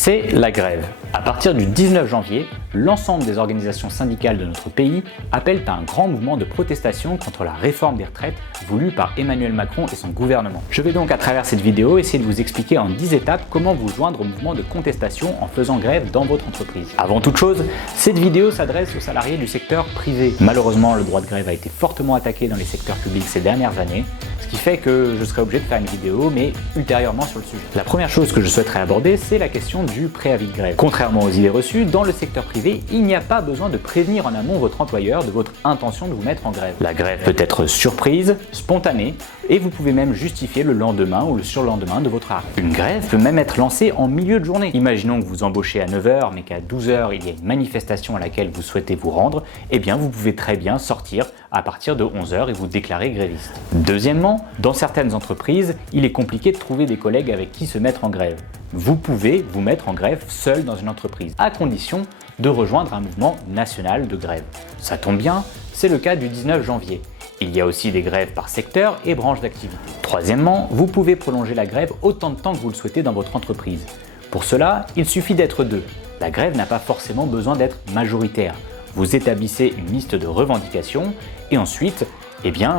c'est la grève. À partir du 19 janvier, l'ensemble des organisations syndicales de notre pays appellent à un grand mouvement de protestation contre la réforme des retraites voulue par Emmanuel Macron et son gouvernement. Je vais donc à travers cette vidéo essayer de vous expliquer en 10 étapes comment vous joindre au mouvement de contestation en faisant grève dans votre entreprise. Avant toute chose, cette vidéo s'adresse aux salariés du secteur privé. Malheureusement, le droit de grève a été fortement attaqué dans les secteurs publics ces dernières années, ce qui fait que je serai obligé de faire une vidéo, mais ultérieurement sur le sujet. La première chose que je souhaiterais aborder, c'est la question du préavis de grève. Contrairement aux idées reçues, dans le secteur privé, il n'y a pas besoin de prévenir en amont votre employeur de votre intention de vous mettre en grève. La grève peut être surprise, spontanée, et vous pouvez même justifier le lendemain ou le surlendemain de votre arrêt. Une grève peut même être lancée en milieu de journée. Imaginons que vous embauchez à 9h, mais qu'à 12h, il y a une manifestation à laquelle vous souhaitez vous rendre, eh bien vous pouvez très bien sortir à partir de 11h et vous déclarer gréviste. Deuxièmement, dans certaines entreprises, il est compliqué de trouver des collègues avec qui se mettre en grève. Vous pouvez vous mettre en grève seul dans une entreprise, à condition de rejoindre un mouvement national de grève. Ça tombe bien, c'est le cas du 19 janvier. Il y a aussi des grèves par secteur et branche d'activité. Troisièmement, vous pouvez prolonger la grève autant de temps que vous le souhaitez dans votre entreprise. Pour cela, il suffit d'être deux. La grève n'a pas forcément besoin d'être majoritaire. Vous établissez une liste de revendications et ensuite,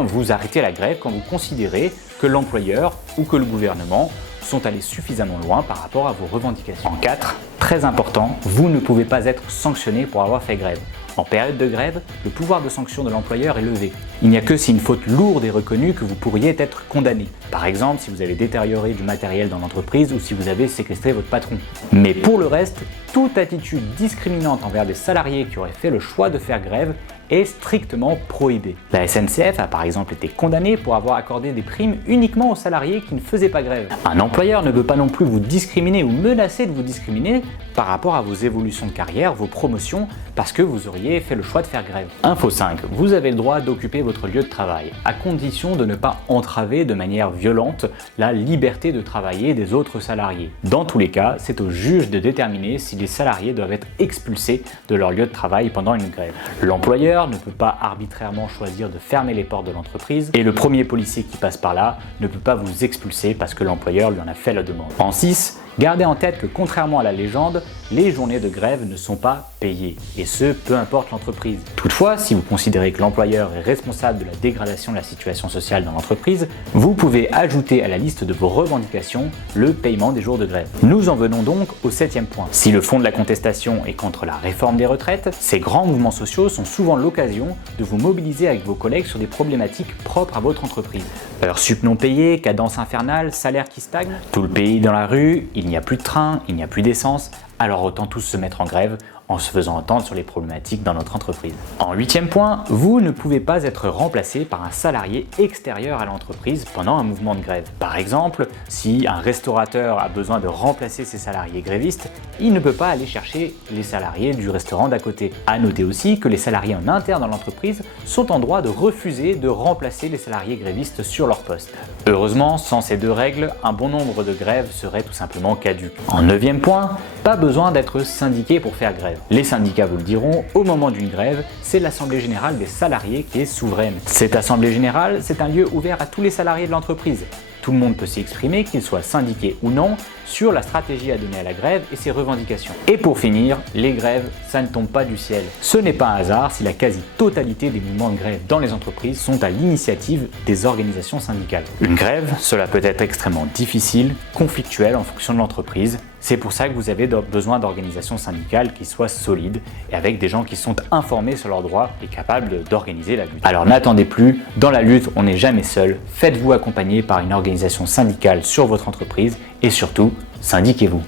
vous arrêtez la grève quand vous considérez que l'employeur ou que le gouvernement sont allés suffisamment loin par rapport à vos revendications. En 4, très important, vous ne pouvez pas être sanctionné pour avoir fait grève. En période de grève, le pouvoir de sanction de l'employeur est levé. Il n'y a que si une faute lourde est reconnue que vous pourriez être condamné. Par exemple, si vous avez détérioré du matériel dans l'entreprise ou si vous avez séquestré votre patron. Mais pour le reste, toute attitude discriminante envers des salariés qui auraient fait le choix de faire grève est strictement prohibée. La SNCF a par exemple été condamnée pour avoir accordé des primes uniquement aux salariés qui ne faisaient pas grève. Un employeur ne peut pas non plus vous discriminer ou menacer de vous discriminer par rapport à vos évolutions de carrière, vos promotions, parce que vous auriez fait le choix de faire grève. Info 5. Vous avez le droit d'occuper votre lieu de travail, à condition de ne pas entraver de manière violente la liberté de travailler des autres salariés. Dans tous les cas, c'est au juge de déterminer si les salariés doivent être expulsés de leur lieu de travail pendant une grève. L'employeur ne peut pas arbitrairement choisir de fermer les portes de l'entreprise et le premier policier qui passe par là ne peut pas vous expulser parce que l'employeur lui en a fait la demande. En 6, gardez en tête que contrairement à la légende, les journées de grève ne sont pas payées, et ce, peu importe l'entreprise. Toutefois, si vous considérez que l'employeur est responsable de la dégradation de la situation sociale dans l'entreprise, vous pouvez ajouter à la liste de vos revendications le paiement des jours de grève. Nous en venons donc au 7e point. Si le fond de la contestation est contre la réforme des retraites, ces grands mouvements sociaux sont souvent l'occasion de vous mobiliser avec vos collègues sur des problématiques propres à votre entreprise. Heures sup non payées, cadence infernale, salaire qui stagne, tout le pays dans la rue, il n'y a plus de train, il n'y a plus d'essence, alors autant tous se mettre en grève en se faisant entendre sur les problématiques dans notre entreprise. En 8e point, vous ne pouvez pas être remplacé par un salarié extérieur à l'entreprise pendant un mouvement de grève. Par exemple, si un restaurateur a besoin de remplacer ses salariés grévistes, il ne peut pas aller chercher les salariés du restaurant d'à côté. À noter aussi que les salariés en interne dans l'entreprise sont en droit de refuser de remplacer les salariés grévistes sur leur poste. Heureusement, sans ces deux règles, un bon nombre de grèves seraient tout simplement caduques. En 9e point, pas besoin d'être syndiqué pour faire grève. Les syndicats vous le diront, au moment d'une grève, c'est l'Assemblée Générale des salariés qui est souveraine. Cette Assemblée Générale, c'est un lieu ouvert à tous les salariés de l'entreprise. Tout le monde peut s'y exprimer, qu'il soit syndiqué ou non, sur la stratégie à donner à la grève et ses revendications. Et pour finir, les grèves, ça ne tombe pas du ciel. Ce n'est pas un hasard si la quasi-totalité des mouvements de grève dans les entreprises sont à l'initiative des organisations syndicales. Une grève, cela peut être extrêmement difficile, conflictuel en fonction de l'entreprise. C'est pour ça que vous avez besoin d'organisations syndicales qui soient solides et avec des gens qui sont informés sur leurs droits et capables d'organiser la lutte. Alors n'attendez plus, dans la lutte, on n'est jamais seul. Faites-vous accompagner par une organisation syndicale sur votre entreprise et surtout, syndiquez-vous.